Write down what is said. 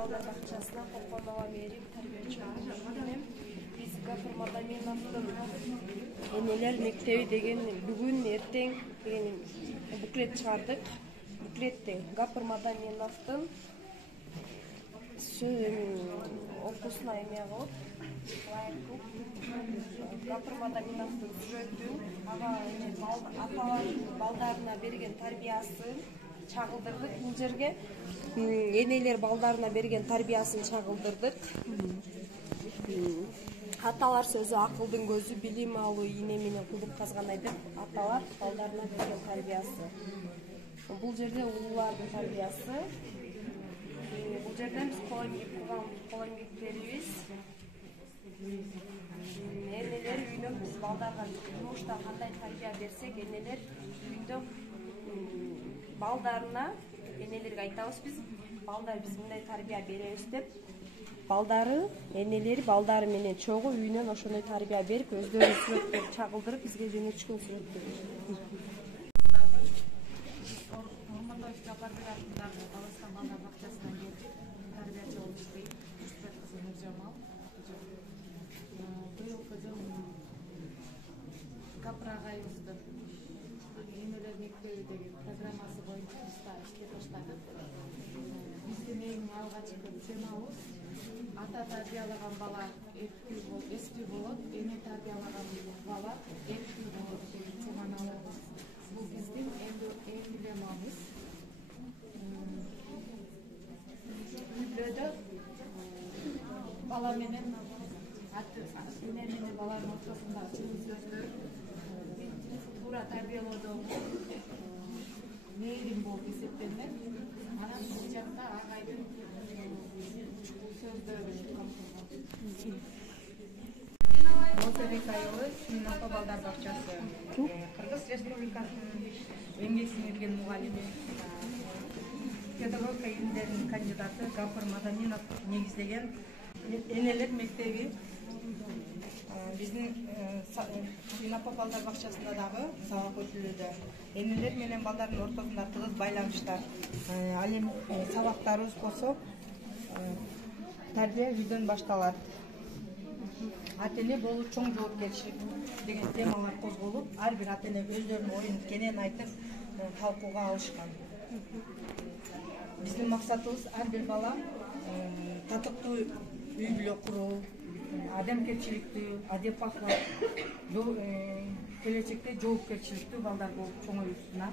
балдар бакчасына Коркондова Мээрим тарбиячы менен биз Гафур Мадаминовдун энелер мектеби деген бүгүн эртең деген буклет чыгардык. Буклетте Гафур Мадаминовдун окуусуна эме кылып Гафур Мадаминовдун сүрөтүн ага аталар балдарына берген тарбиясын чагылдырдык. Бул жерге энелер балдарына берген тарбиясын чагылдырдык. Аталар сөзү акылдын көзү, билим алуу ийне менен кудук казгандай деп аталар балдарына берген тарбиясы. Бул жерде улуулардын тарбиясы. Бул жерден биз кол эмгектерибиз энелер үйүнө биз балдарга жумушта кандай тарбия берсек, энелер үйүндө балдарына энелерге айтабыз биз, балдар биз мындай тарбия беребиз деп. Балдары, энелери балдары менен чогуу үйүнөн ошондой тарбия берип, өздөрүнүн сүрөттөрүн чагылдырып, бизге жөнөтүшкөн сүрөттөр. Ормондоев Жапарбек атындагы Баластан балдар бакчасынан келип, тарбиячы болуп иштейт. Кызы Нуржамал. Быйылкы жылы Гафур агайыбыздын энелер мектеби деген программасы боюнча биз иштеп баштадык. Биздин эң алгачкы темабыз ата тарбиялаган бала эски болот, эне тарбиялаган бала эркин болот деген теманы. Бул биздин эң дилеммабыз. Үйлөдө бала менен эне менен баланын ортосундагы чын сөздөр туура тарбиялоодо мээрим болуп эсептелинет. Анан бул жакта агайдын сөздөрү камтылган. Болсобек айылы Чынапа балдар бакчасы. Кыргыз Республикасынын эмгек сиңирген мугалими, педагогика илимдеринин кандидаты Гафур Мадаминов негиздеген энелер мектеби биздин Чынапа балдар бакчасында дагы сабак өтүлүүдө. Энелер менен балдардын ортосунда тыгыз байланыштар. Ал эми сабактарыбыз болсо тарбия үйдөн башталат. Ата-эне болуу чоң жоопкерчилик деген темалар козголуп, ар бир ата-эне өздөрүнүн оюн кенен айтып, талкууга алышкан. Биздин максатыбыз ар бир бала татыктуу үй бүлө куруу, адамгерчиликтүү, адеп акылак, келечекте жоопкерчиликтүү балдар болуп чоңоюусуна.